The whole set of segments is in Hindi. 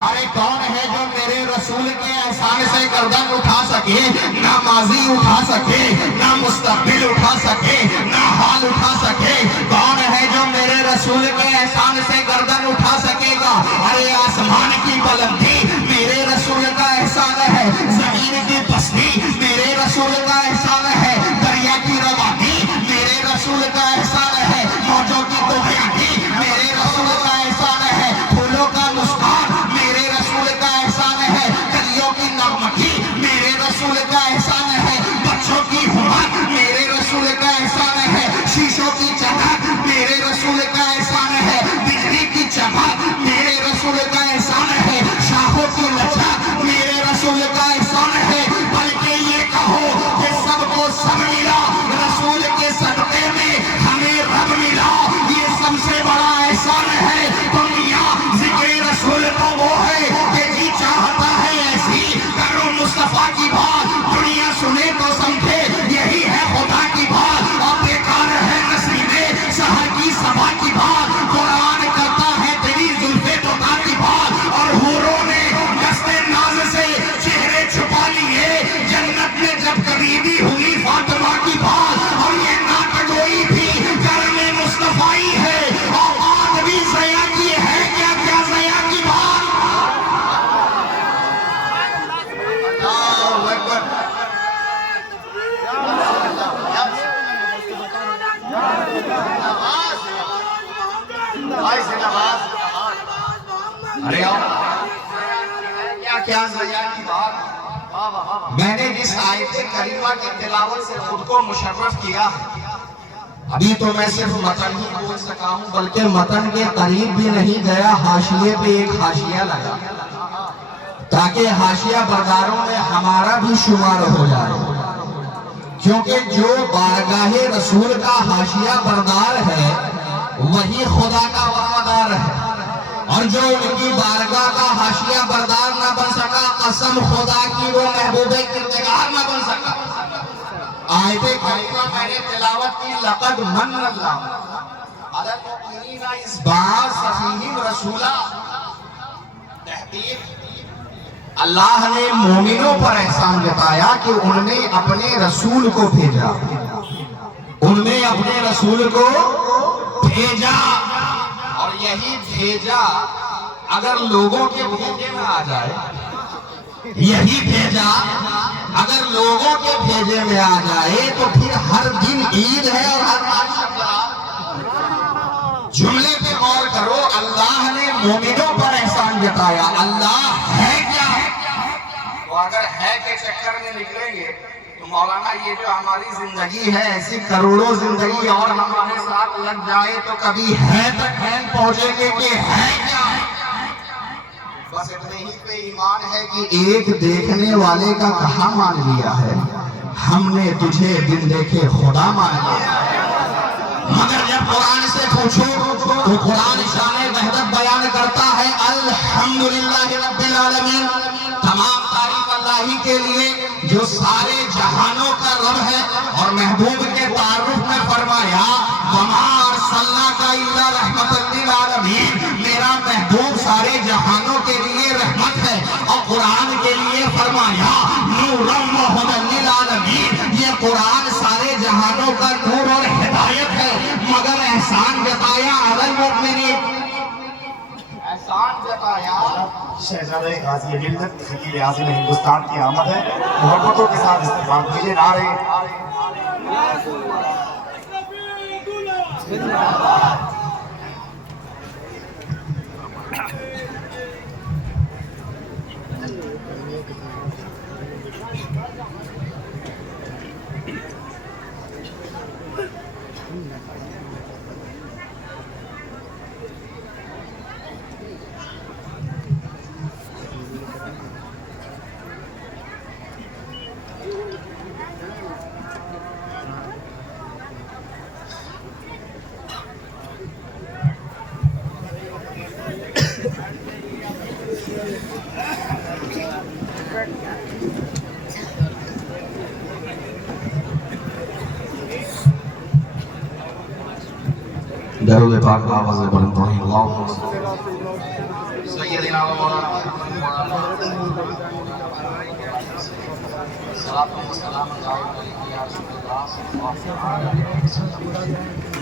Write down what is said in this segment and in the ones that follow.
अरे कौन है जो मेरे रसूल के एहसान से गर्दन उठा सके, ना माजी उठा सके, ना मुस्तकबिल उठा सके, ना हाल उठा सके। कौन है जो मेरे रसूल के एहसान से गर्दन उठा सकेगा? अरे आसमान की बुलंदी मेरे रसूल का एहसान है, जमीन की पस्ती मेरे रसूल का एहसान है, दरिया की रवानी मेरे रसूल का एहसान है, मौजों की तोहयानी मेरे रसूल का एहसान है, फूलों का मुस्कान मेरे रसूल का एहसान है, कलियों की नगमगी मेरे रसूल का एहसान है, बच्चों की हुमत मेरे रसूल का एहसान है, शीशों की चमक मेरे रसूल का एहसान है, बिजली की चमक मेरे रसूल का एहसान है, शाहों की लचक मेरे रसूल का एहसान है। बल्कि ये कहो कि सबको सब मिला, रसूल के सदक़े में हमें रब मिला, ये सबसे बड़ा एहसान है। दुनिया जिक्र रसूल तो वो है कि जी चाहता है ऐसी करो मुस्तफा की बात, दुनिया सुने तो समझे यही है खुदा की बात, और बेकार है नसीबे शहर की सभा की बात, कुरान करता है तेरी जुल्फे तोता की बात, और हूरों ने दस्ते नाज से चेहरे छुपा लिए, जन्नत में जब करीबी हुई फातिमा की बात, और ये नाटगोई भी घर में मुस्तफाई है, और बात भी ज़या की है, क्या क्या ज़या की बात। अरे क्या क्या ज़या की बात। मैंने जिस आयत करीमा की तिलावत से खुद को मुशर्रफ किया, अभी तो मैं सिर्फ मतन ही बोल सका हूँ, बल्कि मतन के करीब भी नहीं गया, हाशिए पे एक हाशिया लगा, ताकि हाशिया बरदारों में हमारा भी शुमार हो जाए, क्योंकि जो बारगाहे रसूल का हाशिया बरदार है वही खुदा का वफादार है, और जो उनकी बारगाह का हाशिया बरदार ना बन सका, कसम खुदा की वो महबूबे किरदार ना बन सका। आयते करीमा मैंने तिलावत की, लक़द मन्नल्लाहु अलल मुमिनीना इज़ बअस फ़ीहिम रसूला, तहक़ीक़ अल्लाह ने मोमिनों पर एहसान जताया कि उनने अपने रसूल को भेजा, उनने अपने रसूल को भेजा, और यही भेजा अगर लोगों के भेजे में आ जाए, यही भेजा अगर लोगों के भेजे में आ जाए तो फिर हर दिन ईद है और हर रात शब। जुमले पे गौर करो, अल्लाह ने मोमिनों पर एहसान जताया, अल्लाह है क्या? तो अगर है के चक्कर में निकलेंगे तो मौलाना ये जो हमारी जिंदगी है, ऐसी करोड़ों जिंदगी और हमारे साथ लग जाए तो कभी है तक है पहुंचेंगे कि है क्या? बस इतने ही पे ईमान है कि एक देखने वाले का कहा मान लिया है, हमने तुझे बिन देखे खुदा मान लिया है। मगर जब कुरान से पूछो तो कुरान शान वहदत बयान करता है, अल्हम्दुलिल्लाहि रब्बिल आलमीन, तमाम तारीफ अल्लाह ही के लिए जो सारे जहानों का रब है, और महबूब के तारुफ में फरमाया, वमा अरसलनाका इल्ला रहमतल लिल आलमीन, मेरा महबूब सारे जहानों के लिए रहमत है, और कुरान के लिए फरमाया नूरम व हुदल लिल आलमीन, ये कुरान सारे जहानों का नूर और हिदायत है। मगर एहसान जताया अलल मुमिनीन, एहसान जताया शहजादे गाजी मिल्लत फ़कीर आज़िम हिंदुस्तान की आमद है, मोहब्बतों के साथ इस्तेमाल कीजिए नारे दरूद पाक आवाज़ बुलंद पढ़ें। अल्लाह सैयदना व मौलाना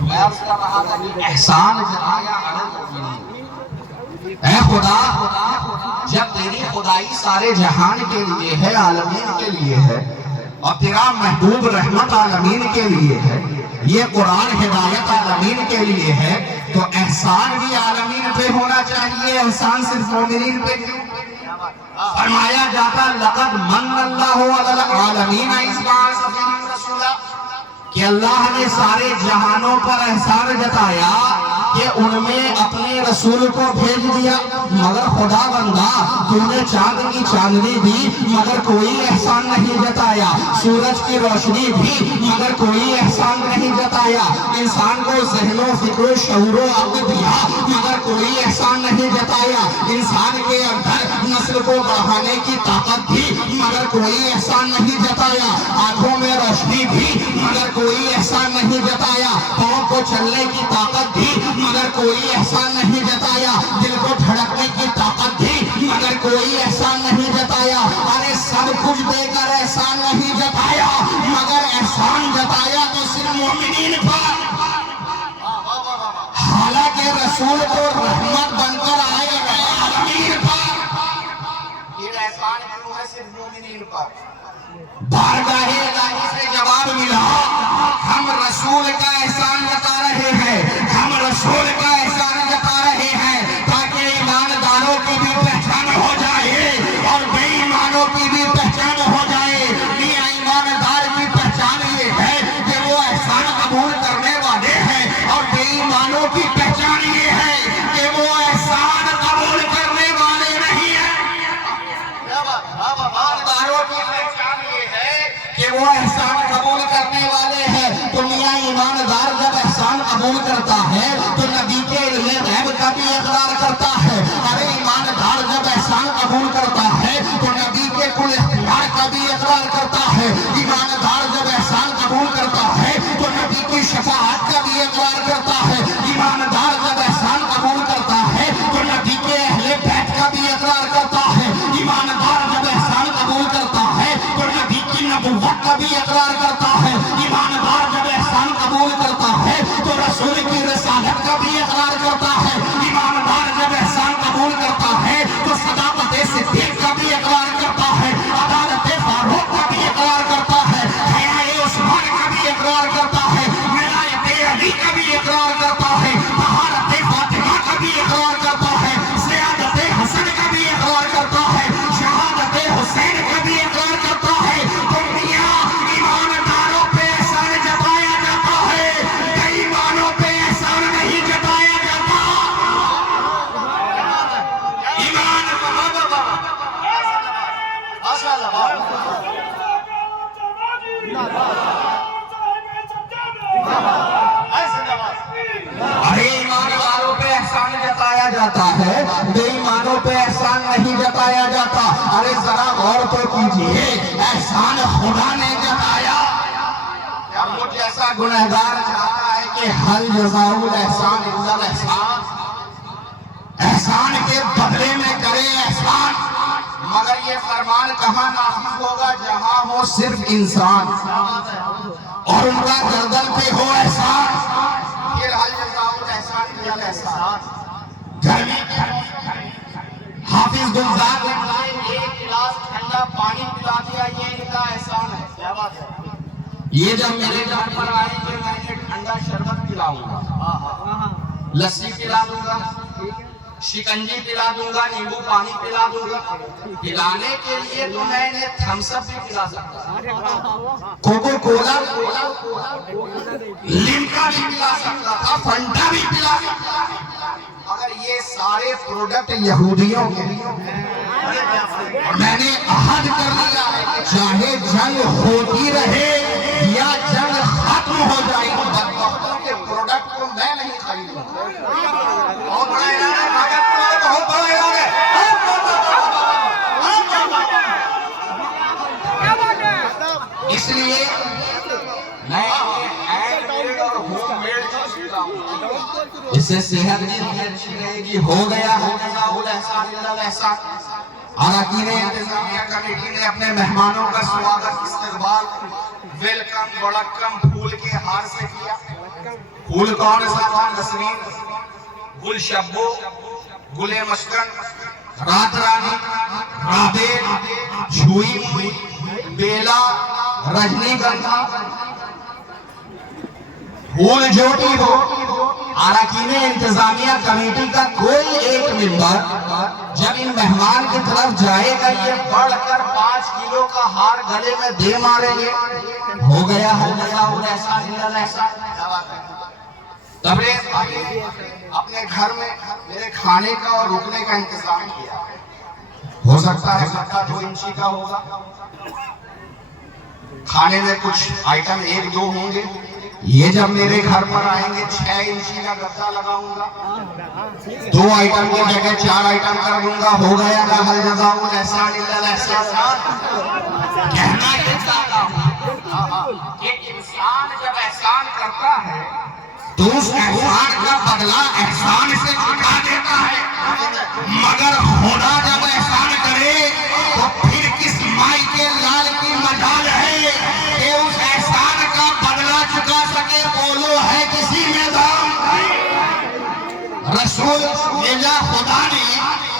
मैं अर्ज कर रहा था कि एहसान जताया ऐ खुदा, जब तेरी खुदाई सारे जहान के लिए है, आलमीन के लिए है, और तेरा महबूब रहमत आलमीन के लिए है, ये कुरान हिदायत आलमीन के लिए है, तो एहसान भी आलमीन पे होना चाहिए। एहसान सिर्फ मोमिनीन पे क्यों? फरमाया जाता लक़द मन्नल्लाहु अलल आलमीन इज़ बअस फ़ीहिम रसूला, कि अल्लाह ने सारे जहानों पर एहसान जताया कि उनमें अपने रसूल को भेज दिया। मगर खुदा बंदा, तूने चांद की चांदनी दी मगर कोई एहसान नहीं जताया, सूरज की रोशनी भी मगर कोई एहसान नहीं जताया, इंसान को ज़हनो फिक्रो शऊरो अक्ल दिया मगर कोई एहसान नहीं जताया, इंसान के अंदर नस्ल को बढ़ाने की ताकत दी मगर कोई एहसान नहीं जताया, आंखों में रोशनी भी मगर कोई एहसान नहीं जताया, पाँव को चलने की ताकत दी मगर कोई एहसान नहीं जताया, दिल को धड़कने की ताकत दी मगर कोई एहसान नहीं जताया। अरे सब कुछ देकर एहसान नहीं जताया, मगर एहसान जताया तो सिर्फ मोमिनीन पर। हालांकि रसूल को रहमत बनकर आए गए आलमीन पर, फिर एहसान क्यों है सिर्फ मोमिनीन पर? बारगाहे इलाही से जवाब मिला, हम रसूल का एहसान जता रहे हैं, हम रसूल का एहसान जता रहे हैं, ताकि ईमानदारों की भी पहचान हो जाए और बेईमानों की भी पहचान हो जाए। ईमानदार की पहचान ये है कि वो एहसान कबूल करने वाले हैं, और बेईमानों की पहचान ये है कि वो एहसान कबूल करने वाले नहीं है। ईमानदारों की पहचान ये है कि वो एहसान कबूल करने वाले हैं। तो मियां ईमानदार जब एहसान कबूल करता है तो नबी के इल्मे गैब का भी इकरार करता है। अरे ईमानदार जब एहसान कबूल करता है तो नबी के कुल इख्तियार का भी इकरार करता है। ईमानदार जब एहसान कबूल करता है तो नबी की शफाअत का भी इकरार करता है। ईमानदार जब एहसान कबूल करता है तो नबी के अहले बैत का भी इकरार करता है। ईमानदार जब एहसान कबूल करता है तो नबी की नबुव्वत का भी इकरार करता है। ईमानदार जब एहसान कबूल करता है तो रसूल की रिसालत का भी इकरार करता है। ईमानदार जब एहसान कबूल करता है तो सदाकत सिद्दीक का भी इकरार करता है, अदालत फारूक का भी इकरार करता है, हयाए उस्मान का भी इकरार करता है, विलायत अली का भी इकरार करता है, तहारत फातिमा का भी इकरार करता है, सियादत हसन का भी इकरार करता है, शहादत हुसैन का भी इकरार करता है। तो मियां ईमानदारों पे एहसान जताया जाता है, बेईमानों पे एहसान नहीं जताया जाता। ईमान अरे ईमानदारों पे एहसान जताया जाता है, बेईमानों पे एहसान नहीं जताया जाता। अरे जरा गौर तो कीजिए, एहसान खुदा ने जताया। अब मुझ जैसा गुनहगार चाहता है कि हल जज़ाउल एहसान इल्लल एहसान, एहसान के बदले में करे एहसान, मगर ये फरमान कहाँ नाफिज होगा? जहाँ हो सिर्फ इंसान और उनका गर्दन पे हो एहसान। फिर हल जज़ाउल एहसान इल्लल एहसान। गर्मी हाफिज गुलजार ने एक गिलास ठंडा पानी पिला दिया, ये इनका एहसान है। क्या बात है? ये जब मेरे घर पर आएंगे मैं ठंडा शरबत पिलाऊंगा, लस्सी पिला दूंगा, शिकंजी पिला दूंगा, नींबू पानी पिला दूंगा। पिलाने के लिए तो मैंने थम्स अप भी पिला सकता, कोको कोला, लिम्का भी पिला सकता था, फंटा भी पिला सकता था, मगर ये सारे प्रोडक्ट यहूदियों के लिए। मैंने अहद कर लिया है कि चाहे जंग होती रहे या जंग खत्म हो जाए, बदबख्तों के प्रोडक्ट को मैं नहीं खरीदूंगा। बहुत बड़ा ऐलान है, बहुत बड़ा ऐलान है। इसलिए मैं इससे सेहत भी अच्छी रहेगी। हो गया अरकान इंतजामिया कमेटी ने अपने मेहमानों का स्वागत इस्तकबाल वेलकम वड़कम फूल के हार से किया। फूल कौन सा था? नसरीन, गुल शब्बो, गुले मशकन, रात रानी, राबे, छुई, बेला, रजनीगंधा, फूल जो भी हो। अरकान इंतजामिया कमेटी का कोई एक मेंबर जब इन मेहमान की तरफ जाएगा, ये बढ़कर 5 किलो का हार गले में दे मारेंगे। हो गया तबरे अपने घर में मेरे खाने का और रुकने का इंतजाम किया। हो सकता है गद्दा 2 इंची का होगा, खाने में कुछ आइटम 1-2 होंगे। ये जब मेरे घर पर आएंगे 6 इंची का गद्दा लगाऊंगा, 2 आइटम की जगह 4 आइटम कर दूंगा। हो गया ना हल जज़ाउल एहसान इल्लल एहसान। कहना ये चाहता हूं कि इंसान जब एहसान करता है तो उस एहसान का बदला एहसान से चुका देता है, मगर खुदा जब एहसान करे तो फिर किस माई के लाल की मजाल है कि उस एहसान का बदला चुका सके। बोलो है किसी में दम? रसूल भेजा खुदा ने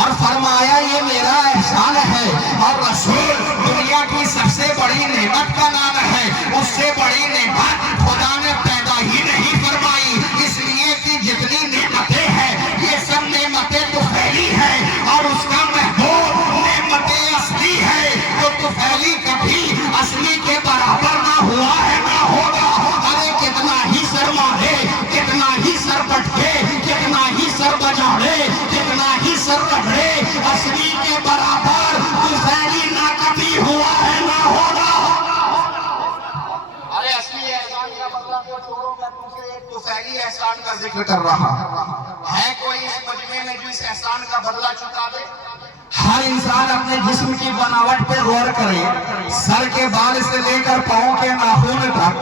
और फरमाया ये मेरा एहसान है। और रसूल दुनिया की सबसे बड़ी नेमत का नाम है। उससे बड़ी नेमत खुदा ने पैदा ही नहीं फरमाई, इसलिए कि जितनी नेमतें हैं ये सब नेमतें तो फैली है और उसका महबूब नेमतें असली है। जो तो फैली कभी असली के बराबर ना हुआ है ना होगा। अरे कितना ही सर मारे, कितना ही सर पटके, कितना ही सर बजाड़े, कितना ही सर रगड़े, असली के बराबर तो फैली ना कभी हुआ है ना होगा। अरे असली एहसान का बदला को छोड़ो, मैं तुमसे एक तो फैली एहसान का जिक्र कर रहा है। कोई इस मजमे में जो इस एहसान का बदला चुका दे? हर इंसान अपने जिस्म की बनावट पे गौर करे। सर के बाल से लेकर पांव के नाखून तक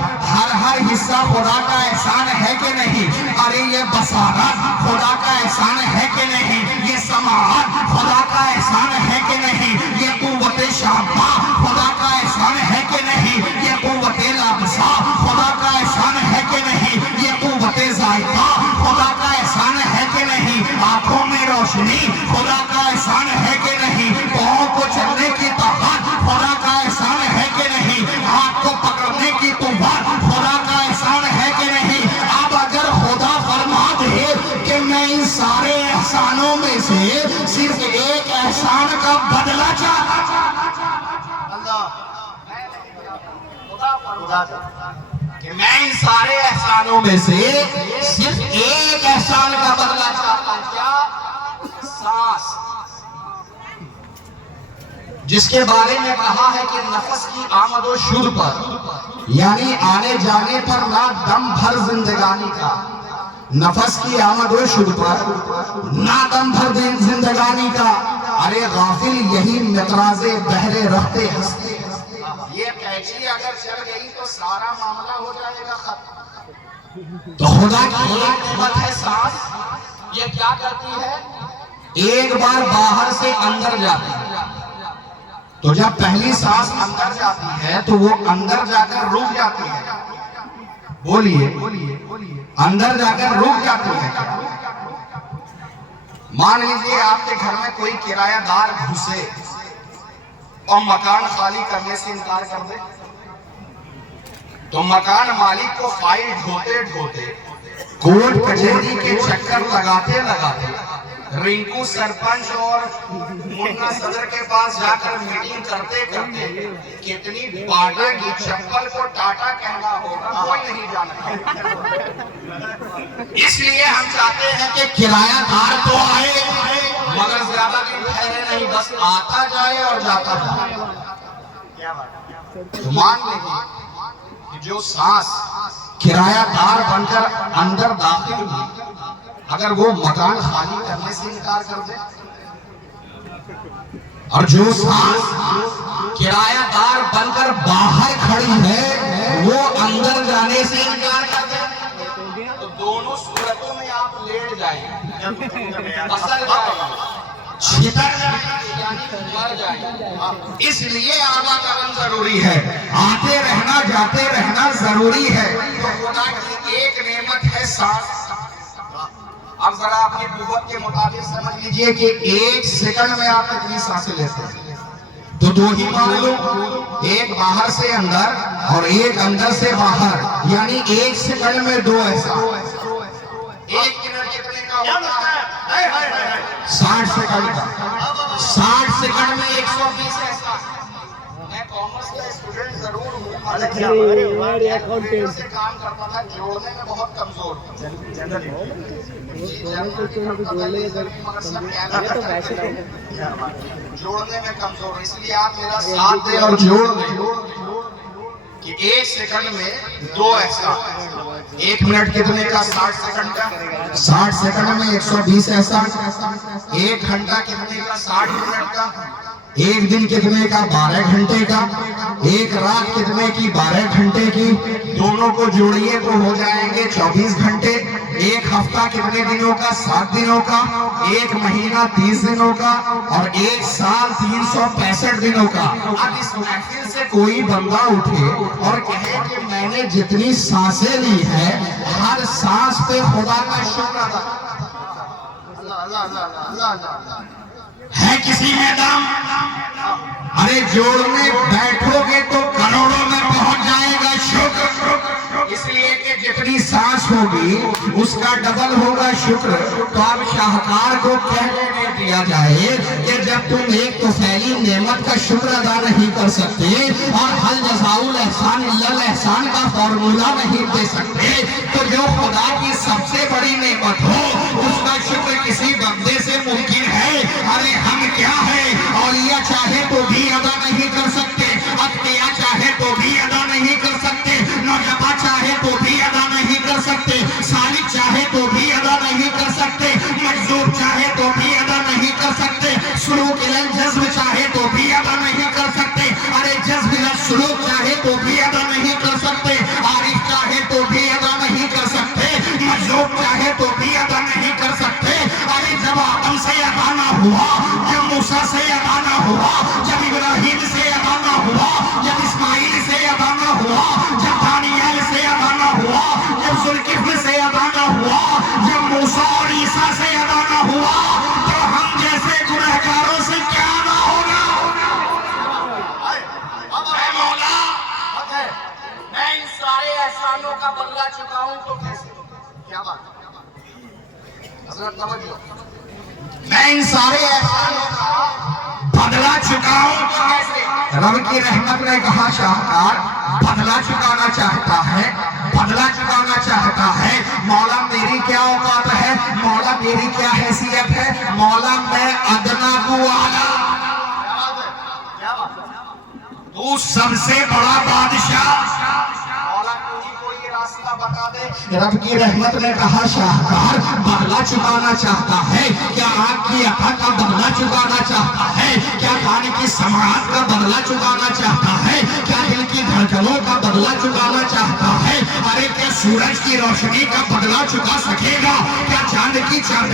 हर हिस्सा खुदा का एहसान है कि नहीं? अरे ये बसारत खुदा का एहसान है कि नहीं? ये समाअत खुदा का एहसान है कि नहीं? ये कुव्वते शाबा खुदा का एहसान है कि नहीं? ये कुव्वते लाबसा खुदा का एहसान है कि नहीं? ये कुव्वते जायका खुदा का एहसान है कि नहीं? आंखों में रोशनी खुदा का एहसान है कि नहीं? पाँव को चलने की ताकत खुदा का एहसान है कि नहीं? हाथ को पकड़ने की कुव्वत खुदा का एहसान है कि नहीं? अब अगर खुदा फरमा दे कि मैं इन सारे एहसानों में से सिर्फ एक एहसान का बदला चाहता कि मैं इन सारे एहसानों में से सिर्फ एक एहसान का बदला चाहता हूं। क्या? सांस, जिसके बारे में कहा है कि नफस की आमदो शुद्ध पर, यानी आने जाने पर ना दम भर जिंदगानी का। नफस की आमदो शुद्ध पर ना दम भर जिंदगानी का। अरे गाफिल यही मितराजे बहरे रखते हंसते। ये कैची अगर चल गई तो सारा मामला हो जाएगा खत्म। तो खुदा की एक नेमत है सांस। ये क्या करती है? एक बार बाहर से अंदर जाती है, तो जब पहली सांस अंदर जाती है तो वो अंदर जाकर रुक जाती है। बोलिए, अंदर जाकर रुक जाती है क्या? मान लीजिए आपके घर में कोई किरायादार घुसे और मकान खाली करने से इनकार कर दे, तो मकान मालिक को फाइल ढोते ढोते, कोर्ट कचहरी के चक्कर लगाते लगाते रिंकू सरपंच और मुन्ना सदर के पास जाकर मीटिंग करते करते कितनी बाटा की चप्पल को टाटा कहना होगा कोई नहीं जानता। इसलिए हम चाहते हैं कि किरायादार तो आए मगर ज्यादा दिन ठहरे नहीं, बस आता जाए और जाता जाए। तो मान लीजिए कि जो सांस किरायादार बनकर अंदर दाखिल हुई, अगर वो मकान खाली करने से इनकार कर दे, और जो सांस किरायादार बनकर बाहर खड़ी है वो अंदर जाने से इनकार कर दे, तो दोनों सूरतों में आप लेट छितर यानी मर जाए, इसलिए आवागमन जरूरी है, आते रहना जाते रहना जरूरी है। तो खुदा की एक नेमत है सांस। अब जरा अपनी कुव्वत के मुताबिक समझ लीजिए कि एक सेकंड में आप कितनी सांसें लेते हैं। तो दो ही मान लो, एक बाहर से अंदर और एक अंदर से बाहर, यानी एक सेकंड में दो ऐसा। एक मिनट कितने का होता है? 60 सेकंड का। 60 सेकंड में 120 ऐसा। मैं कॉमर्स का स्टूडेंट जरूर हूँ, से काम करता था, जोड़ने में बहुत कमजोर जोड़ने में कमजोर, इसलिए आप मेरा साथ दें और जोड़ दें कि एक सेकंड में दो ऐसा। एक मिनट कितने का? 60 सेकंड का। 60 सेकंड में 120 ऐसा। एक घंटा कितने का? 60 मिनट का। एक दिन कितने का? 12 घंटे का। एक रात कितने की? 12 घंटे की। दोनों को जोड़िए तो हो जाएंगे 24 घंटे। एक हफ्ता कितने दिनों का? 7 दिनों का। एक महीना 30 दिनों का और एक साल 365 दिनों का। अब इस महफिल से कोई बंदा उठे और कहे कि मैंने जितनी सांसें ली है, हर सांस पे खुदा का शुक्र अदा है किसी में दम? अरे जोड़ने बैठोगे तो करोड़ों में पहुंच जाएगा शुक्र। इसलिए कि जितनी सांस होगी उसका डबल होगा शुक्र। तो अब शाहकार को कहने दिया जाए कि जब तुम एक तो फैली नेमत का शुक्र अदा नहीं कर सकते और हल जज़ाउल एहसान इल्लल एहसान का फॉर्मूला नहीं दे सकते, तो जो खुदा की सबसे बड़ी नेमत हो उसका शुक्र किसी बंदे से मुमकिन है? अरे हम क्या है, औलिया चाहे तो भी अदा नहीं कर सकते, अत्किया चाहे तो भी अदा नहीं कर सकते, नौजवा चाहे तो भी अदा नहीं कर सकते, सालिक चाहे तो भी अदा नहीं कर सकते, मजदूर चाहे तो भी अदा नहीं कर सकते, सुलूक इलल जज्ब चाहे तो भी अदा नहीं कर सकते, अरे जज्ब इलल सुलूक चाहे तो भी अदा नहीं कर सकते, आरिफ चाहे तो भी अदा नहीं कर सकते, मजदूर चाहे तो भी अदा नहीं कर सकते। अरे जब आदम से अदा ना हुआ, जब मूसा से अदा ना हुआ, जब इब्राहिम से अदा ना हुआ, जब इस्माइल से अदा ना हुआ, जब दानियल से अदा ना हुआ, जब जुल्किफ्ल से अदा ना हुआ, जब मूसा और ईसा से अदा ना हुआ, तो हम जैसे गुनहगारों से क्या ना होगा? मैं मौला, मैं इन सारे एहसानों का बदला चुकाऊं तो कैसे? क्या बात? हज़रत समझ लो, मैं इन सारे एहसानों का बदला चुकाऊं तो कैसे? रब की रहमत ने कहा शाहकार बदला चुकाना चाहता है, बदला चुकाना चाहता है। मौला मेरी क्या औकात है, मौला मेरी क्या हैसियत है, मौला मैं अदना तू आला, तू सबसे बड़ा बादशाह, मौला तू ही कोई रास्ता बता दे। रब की रहमत ने कहा शाहकार बदला चुकाना चाहता है। क्या आँख की अता का बदला चुकाना चाहता है? क्या कान की समाअत का बदला चुकाना चाहता है? क्या दिल की धड़कनों का बदला चुकाना चाहता है? अरे क्या सूरज की रोशनी का बदला चुका सकेगा? क्या चांद की चांद